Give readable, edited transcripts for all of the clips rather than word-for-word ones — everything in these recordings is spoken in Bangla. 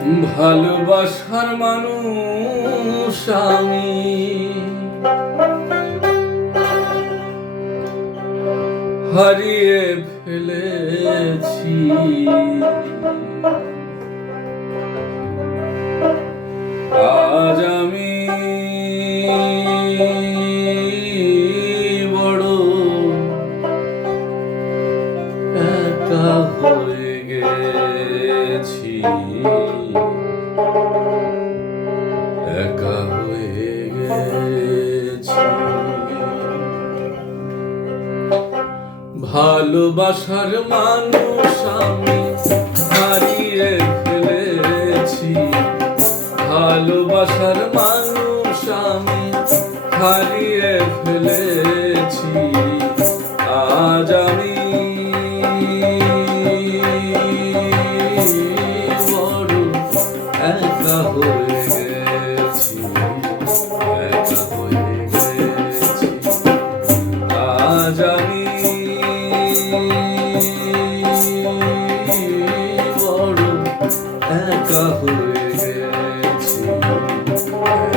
ভালোবাসার মানুষ আমি হারিয়ে ফেলেছি। আজ আমি বড় একা হয়ে গেছি, একা হয়ে গেছি। ভালোবাসার মানুষ আমি হারিয়ে ফেলেছি, ভালোবাসার মানুষ আমি হারিয়ে ফেলেছি। আজ আমি বড় একা হয়ে গেছি, একা হয়ে গেছি। আজ আমি বড় একা হয়ে গেছি,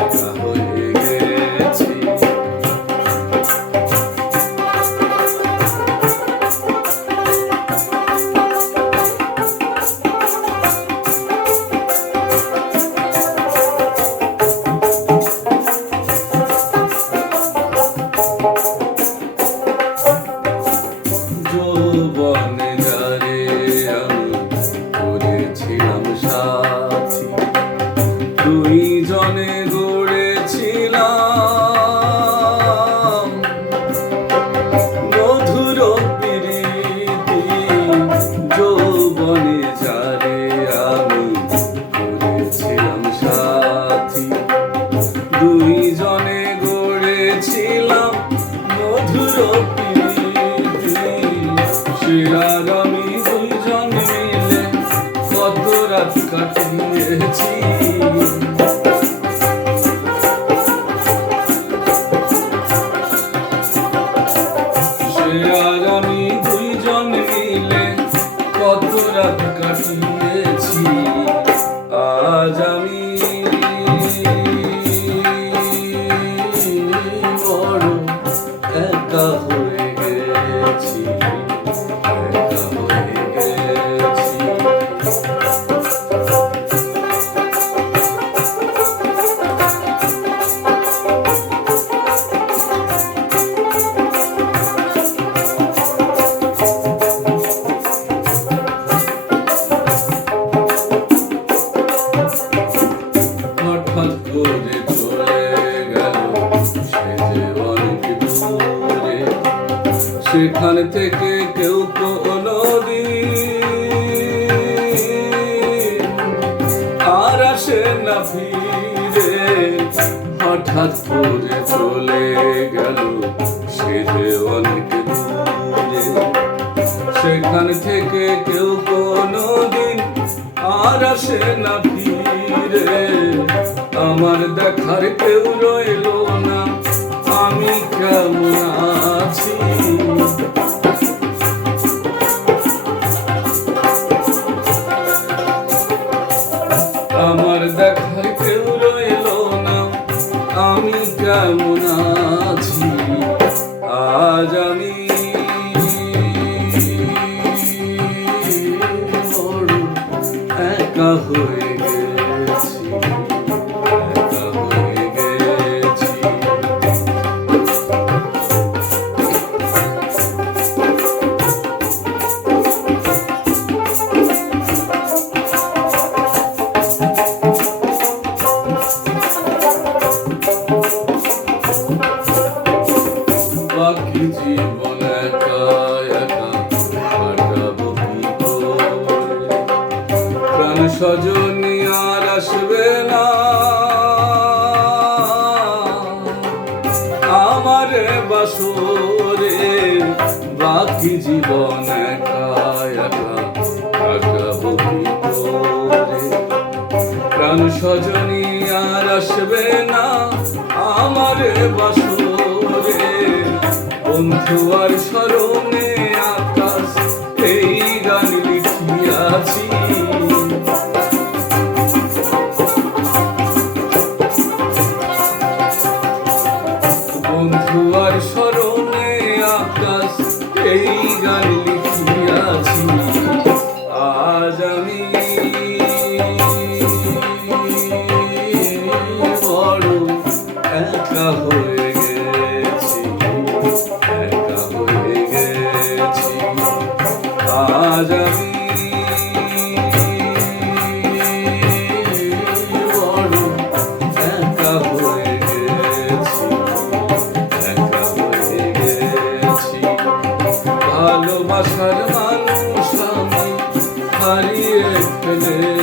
একা হয়ে গেছি। যৌবনে যারে আমি করেছিলাম সাথী, দুইজনে গড়েছিলাম মধুর প্রীতি। যৌবনে যারে আমি করেছিলাম সাথী, দুইজনে গড়েছিলাম মধুর আর আমি দুইজন মিলে কত রাত কাটিয়েছি। সে আর আমি দুইজন মিলে কত রাত কাটিয়েছি। আজ আমি বড় একা হয়ে গেছি, একা হয়ে গেছি। হঠাৎ করে চলে গেল সে যে অনেক দূরে, সেখান থেকে কেউ কোনদিন আর আসে না ফিরে। হঠাৎ করে চলে গেল সে যে অনেক দূরে, সেখান থেকে কেউ কোনদিন আর আসে না ফিরে। আমার দেখার কেউ রইল না, আমি কেমন আছি। আমার দেখার কেউ রইল না, আমি কেমন আছি। আজ আমি বড় একা হয়ে গেছি, একা হয়ে গেছি। বাকি জীবন একা একা কাটাবো কি করে, প্রাণ স্বজনী আর আসবে না আমারে বাসরে। বাকি জীবন একা একা কাটাবো কি করে, প্রাণ স্বজনী আর আসবে না আমারে বাসরে। বন্ধু আর স্মরণে আকাশ এই গান লিখিয়াছি। হারিয়ে ফেলে